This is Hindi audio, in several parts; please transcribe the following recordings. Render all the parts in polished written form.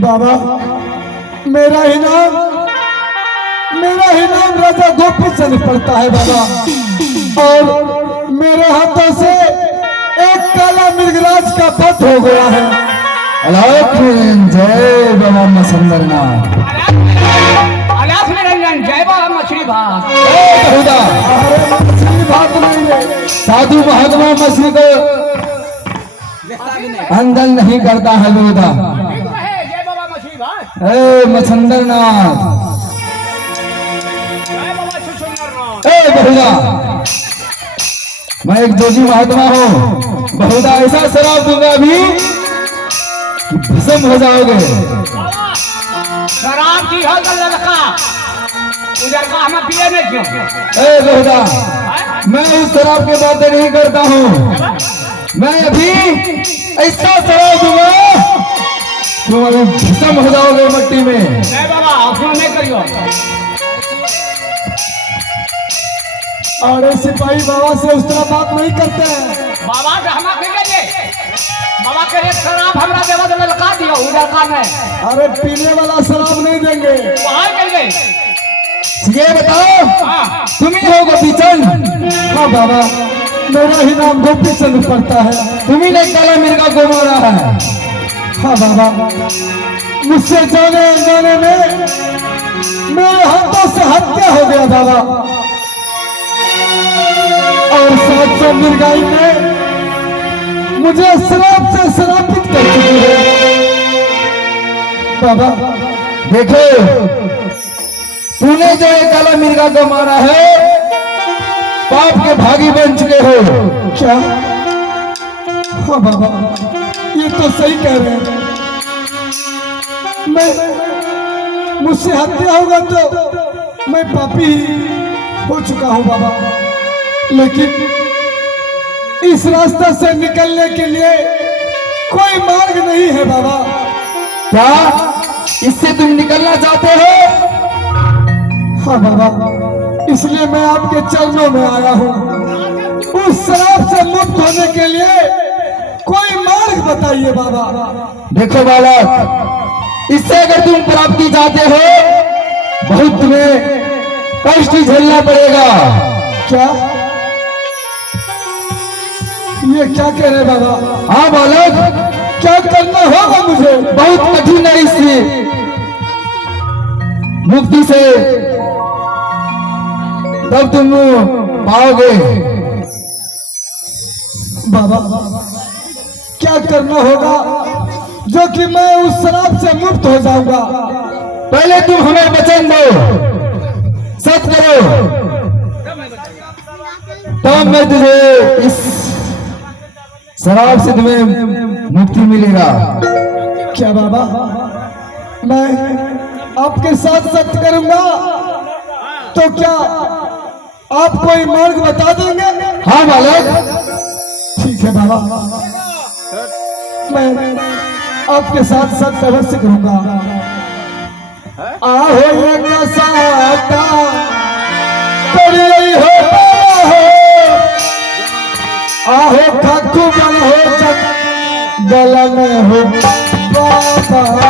बाबा मेरा ही नाम राजा गोपी चंद पड़ता है बाबा, और मेरे हाथों से एक काला मृगराज का वध हो गया है। जय बाबा मसंदरनाथ, जय बाबा मछली भात। मछली भात नहीं है, साधु महात्मा मछली को अंदर नहीं करता है बेटा। जय बाबा मछली भात। ए मसंदरनाथ, जय बाबा सुसुंदरनाथ। ए बहुदा, मैं एक जोगी महात्मा हूँ। बहुदा ऐसा शराब दूंगा अभी कि भस्म हो जाओगे। शराब की हो तो लड़का उधर का हमें पिए नहीं क्यों? ए बहुदा, मैं उस शराब की बातें नहीं करता हूँ। मैं अभी ऐसा शराब दूंगा तुम अभी भस्म हो जाओगे मट्टी में। जय बाबा अपना नहीं करियो। अरे सिपाही बाबा से उस तरह बात नहीं करते हैं। बाबा तो हमें कहिए बाबा के एक शराब हमरा देवा तो लड़का दियो उधर का में। अरे पीने वाला शराब नहीं देंगे। वहां कहिए। ये बताओ हाँ तुम ही हो गोपीचंद? हाँ बाबा मेरा ही नाम गोपी चंद पड़ता है। तुम्ही ने काला मिर्गा को मारा है। हाँ बाबा मुझसे जाने अनजाने में मेरे हाथों से हत्या हो गया बाबा, और 700 मृगाई में मुझे शराब से शराबित कर चुकी है। बाबा देखो तूने जो ये काला मिर्गा को मारा है पाप के भागी बन चुके हो। क्या? हाँ बाबा ये तो सही कह रहे हैं। मैं मुझसे हत्या होगा तो मैं पापी हो चुका हूँ बाबा, लेकिन इस रास्ते से निकलने के लिए कोई मार्ग नहीं है बाबा। क्या इससे तुम निकलना चाहते हो? हाँ बाबा इसलिए मैं आपके चरणों में आया हूँ। उस शराब से मुक्त होने के लिए कोई मार्ग बताइए बाबा। देखो बालक, इससे अगर तुम प्राप्ति चाहते हो बहुत तुम्हें कष्ट झेलना पड़ेगा। क्या? ये क्या कह रहे बाबा? हाँ बालक, क्या करना होगा मुझे? बहुत कठिन है इससे मुक्ति से तब तुम पाओगे। बाबा क्या करना होगा जो कि मैं उस शराब से मुक्त हो जाऊंगा? पहले तुम हमें वचन दो, सच करो, तब मैं तुझे इस शराब से तुम्हें मुक्ति मिलेगा। क्या बाबा मैं आपके साथ सत्य करूंगा तो क्या आप कोई मार्ग बता देंगे? हाँ बालक, ठीक है बाबा मैं आपके साथ सत्य अवश्य करूंगा। आहो ये कसाता करिए हो आहो खाकू बन हो चक गल में हो बाबा।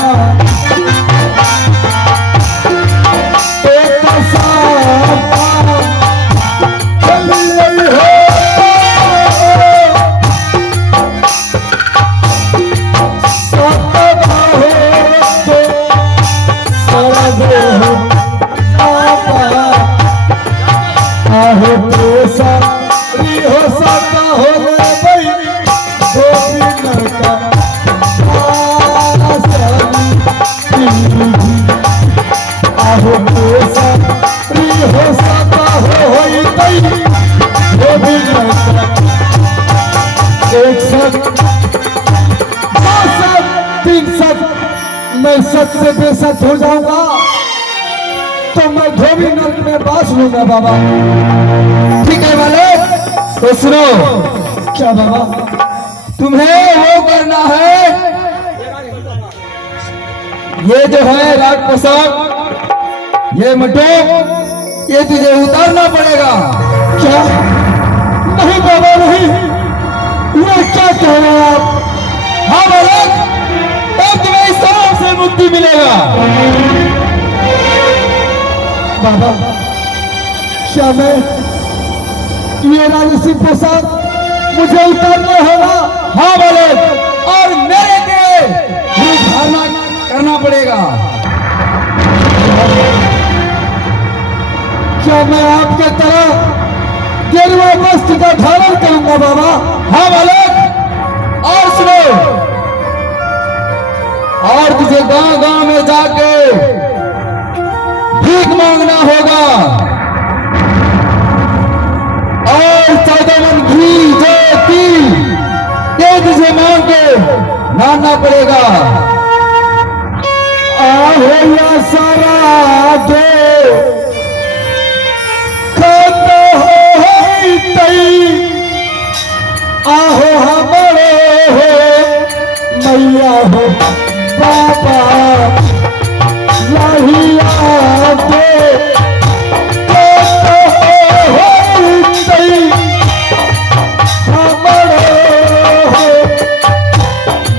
मैं सच से बेसत हो जाऊंगा तो मैं धोबी नर्क में बास लूंगा बाबा। ठीक है बालक, तो सुनो। क्या बाबा? तुम्हें वो करना है, ये जो है राग पोशाक, ये मटोक, ये तुझे उतारना पड़ेगा। क्या? नहीं बाबा नहीं, ये क्या कह रहे हैं आप? हाँ बालक, तब तुम्हें इस शराब से मुक्ति पड़ेगा। बाबा क्या मैं ये राजसी पोशाक मुझे उतारना होगा? हाँ बालक, और मेरे लिए रूप धारणा करना पड़ेगा। क्या मैं आपके तरह गेरुआ वस्त्र का धारण करूंगा बाबा? हाँ बालक, और सुनो, और तुझे गांव गांव में जाके भीख मांगना होगा और 14 मन घी जो तिल ये तुझे मांग के मानना पड़ेगा। आहो या सारा दे खातो हो तई, आहो हमारे हो मैया हो बाबा लाहिया दे खातो हो तई, हमारे हो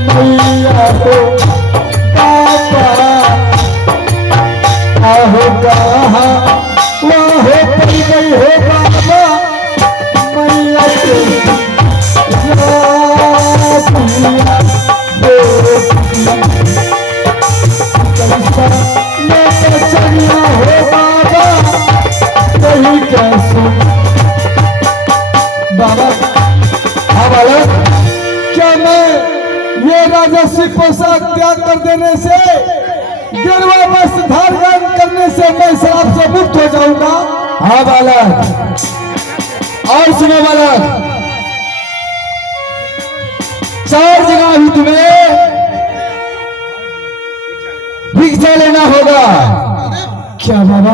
मैया हो बाबा, आहो कहा वाहो पड़ गई हो बाबा मैया के चलिया हो बाबा कहीं कैसे? बाबा हाँ बालक, क्या मैं ये राजस्वी पोशाक त्याग कर देने से, गेरुआ वस्त्र धारण करने से मैं शराब से मुक्त हो जाऊंगा? हाँ बालक, और सुनो बालक, 4 जगह ही तुम्हें भिक्षा लेना होगा। क्या बाबा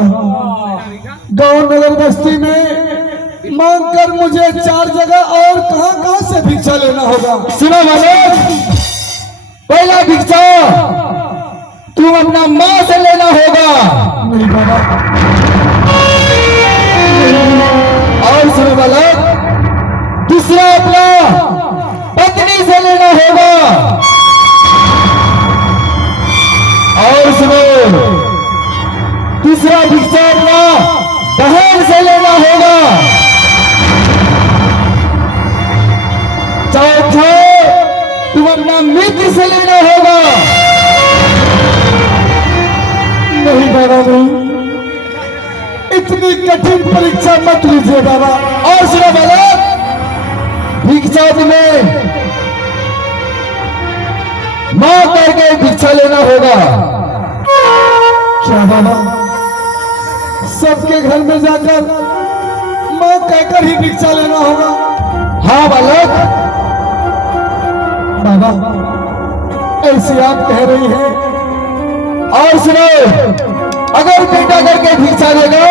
गांव नगर बस्ती में मांग कर मुझे 4 जगह और कहां कहां से भिक्षा लेना होगा? सुनो बालक, पहला भिक्षा तुम अपना माँ से लेना होगा। नहीं बाबा, और सुनो बालक, दूसरा अपना पत्नी से लेना होगा। और सुनो, तीसरा भिक्षा अपना बहन से लेना होगा। चौथा तुम अपना मित्र से लेना होगा। नहीं बाबा नहीं, इतनी कठिन परीक्षा मत लीजिए बाबा। और सुनो बालक, भिक्षा तुम्हें मां करके भिक्षा लेना होगा। क्या बाबा सबके घर में जाकर मां कहकर ही भिक्षा लेना होगा? हाँ बालक, बाबा ऐसी आप कह रही हैं? और सुनो, अगर बेटा करके भिक्षा देगा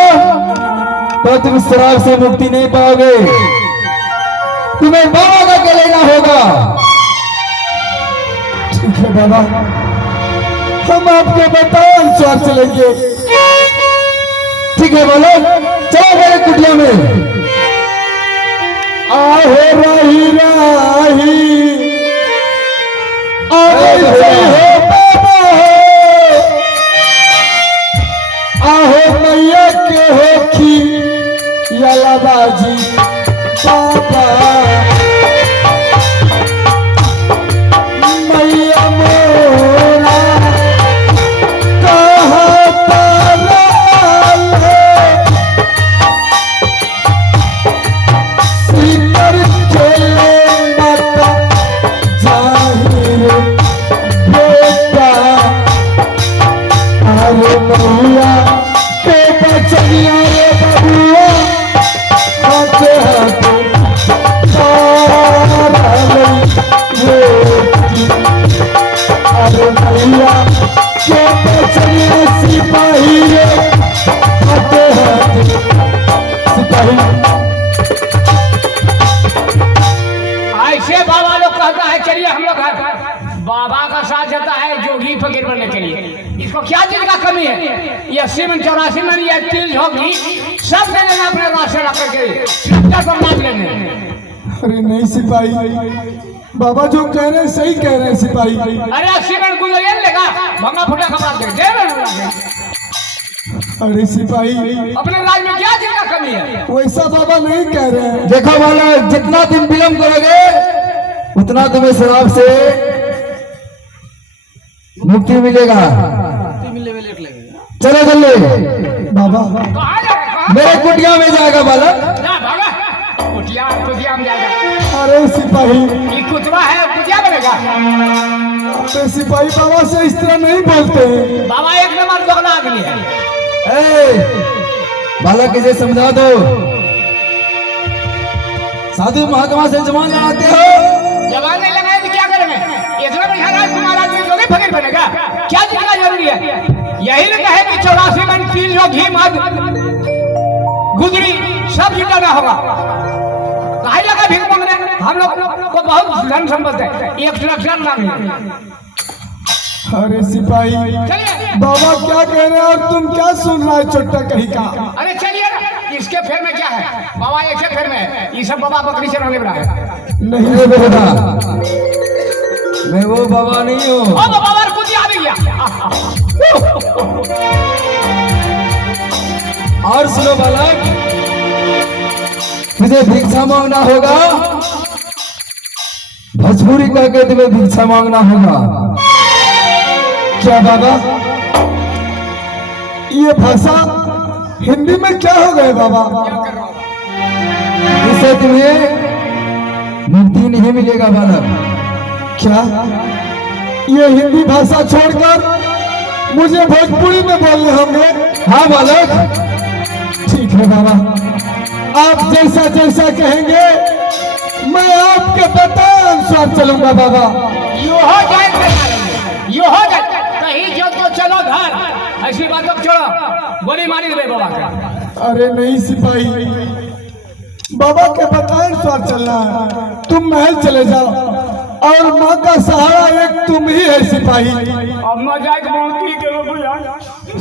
तो तुम शराब से मुक्ति नहीं पाओगे, तुम्हें बाबा करके लेना होगा। ठीक है बाबा, हम आपके बताए अनुसार चलेंगे। ठीक है बालक, चलो मेरे कुटिया में। आहो राही राही आगे से हो बाबा हो, आहो मैया के हो खी यालाबाजी बाबा, मैया मोरा कहाँ पाला सीकर खेले माता जाहिर बेटा, अरे मैया के बचनिया रे बबुआ हाथे हाथे सारा रोटी, अरे मैया के बचनिया सिपाही रे हाथे हाथे सिपाही। ऐसे बाबा लोग कहता है चलिए हम लोग बाबा का साथ जाता है जोगी फकीर बनने के लिए। इसको क्या चीज का कमी है? ये 80 मन 84 मन ये तिल होगी सब दे देना अपने रास्ते रख के सबका सम्मान लेने। अरे नहीं सिपाही, बाबा जो कह रहे हैं सही कह रहे हैं सिपाही। अरे 80 मन गुजरिए लेगा भंगा फुटा कपड़ा दे दे। अरे सिपाही, अपने राज में क्या चीज का कमी है? वैसा बाबा नहीं कह रहे हैं। देखो बालक, जितना दिन विलम्ब करोगे उतना तुम्हें शराब से मुक्ति मिलेगा। चलो जल्दी बाबा कहाँ जाएगा? मेरे कुटिया में जाएगा बालक। ना भागा, कुटिया में जाएगा। अरे सिपाही, ये कुतवा है, कुटिया बनेगा। तो सिपाही बाबा से इस तरह नहीं बोलते हैं। बाबा एक नंबर दोगला आदमी है। बालक इसे समझा दो। साधु महात्मा से जमान लड़ाते हो। जवान नहीं लगाए तो क्या करेंगे? इतना बढ़िया राजकुमार आदमी जोगी फकीर बनेगा, क्या जितना जरूरी है? यही ने कहे कि 84 मन 300 घी मद गुजरी सब जुटाना होगा। काहे लगा भीख मांगने? हम लोग को बहुत धन संपत्ति है, 1 लाख नाम है। अरे सिपाही, चलिए बाबा क्या कह रहे हैं और तुम क्या सुन रहा है छोटा कहीं का? अरे चलिए ना, इसके फेर में क्या है? बाबा एक से फेर में है, ये सब बाबा बकरी चराने वाला है। नहीं अरे बेटा, मैं वो बाबा नहीं हूँ। ओ बाबा कुछ आ गया। और सुनो बालक, तुझे भिक्षा मांगना होगा। भोजपुरी कह के तुम्हें भिक्षा मांगना होगा। क्या बाबा, ये भाषा हिंदी में क्या हो गए बाबा? इससे तुम्हें मुक्ति नहीं मिलेगा बालक। क्या ये हिंदी भाषा छोड़कर मुझे भोजपुरी में बोलने होंगे? हाँ बालक, ठीक है बाबा, आप जैसा जैसा कहेंगे मैं आपके बताए अनुसार चलूंगा बाबा। यो हो जाए, यो हो जाए, कहीं जो तो चलो घर, ऐसी बातों को छोड़ो, गोली मारी दे बाबा का। अरे नहीं सिपाही, बाबा के बताए अनुसार चलना है। तुम महल चले जाओ और माँ का सहारा एक तुम ही है सिपाही। अब मजाक बोलती करो भैया।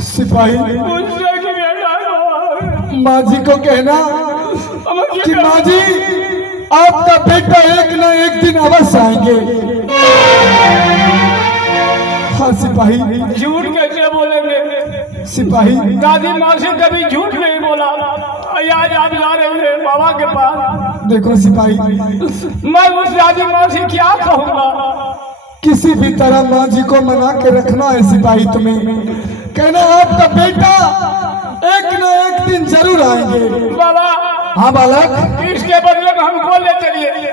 सिपाही, मुझसे कि बेटा माँ जी को कहना कि माँ जी आपका बेटा एक न एक दिन अवश्य आएंगे। हाँ सिपाही। झूठ कैसे बोलेंगे? सिपाही, दादी माँ से कभी झूठ नहीं बोला। आज आप जा रहे थे बाबा के पास, देखो सिपाही, मैं उस दादी माँ से क्या कहूँगा? किसी भी तरह माँ जी को मना के रखना है सिपाही। तुम्हें कहना आपका बेटा एक न एक दिन जरूर आएंगे। बाबा हाँ बालक, इसके बदले में हमको ले चलिए।